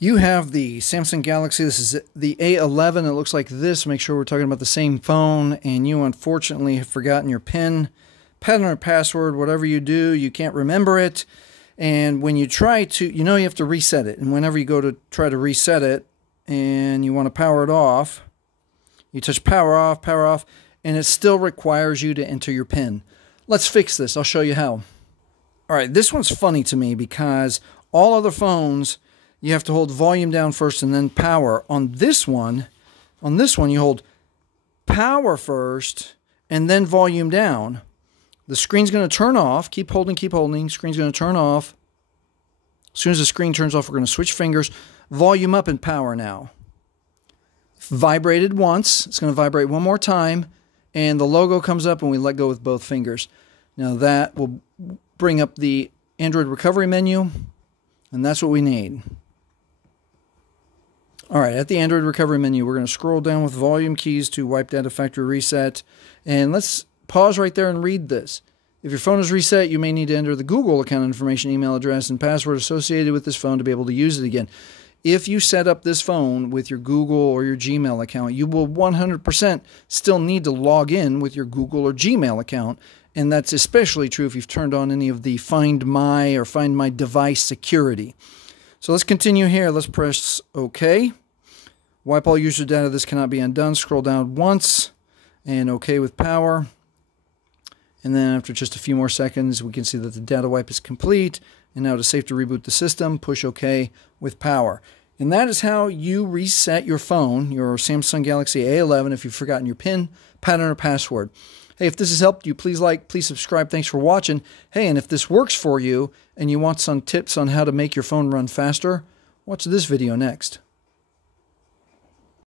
You have the Samsung Galaxy. This is the A11. It looks like this. Make sure we're talking about the same phone. And you unfortunately have forgotten your PIN, pattern, or password. Whatever you do, you can't remember it. And when you try to, you have to reset it. And whenever you go to try to reset it and you want to power it off, you touch power off, and it still requires you to enter your PIN. Let's fix this. I'll show you how. All right, this one's funny to me because all other phones, you have to hold volume down first and then power. On this one, you hold power first and then volume down. The screen's going to turn off. Keep holding. Screen's going to turn off. As soon as the screen turns off, we're going to switch fingers. Volume up and power now. Vibrated once. It's going to vibrate one more time. And the logo comes up and we let go with both fingers. Now that will bring up the Android recovery menu. And that's what we need. All right, at the Android recovery menu, we're going to scroll down with volume keys to wipe data factory reset. And let's pause right there and read this. If your phone is reset, you may need to enter the Google account information, email address, and password associated with this phone to be able to use it again. If you set up this phone with your Google or your Gmail account, you will 100% still need to log in with your Google or Gmail account. And that's especially true if you've turned on any of the Find My or Find My device security. So let's continue here. Let's press OK. Wipe all user data. This cannot be undone. Scroll down once and OK with power. And then after just a few more seconds, we can see that the data wipe is complete. And now it is safe to reboot the system. Push OK with power. And that is how you reset your phone, your Samsung Galaxy A11, if you've forgotten your PIN, pattern, or password. Hey, if this has helped you, please like, please subscribe. Thanks for watching. Hey, and if this works for you and you want some tips on how to make your phone run faster, watch this video next.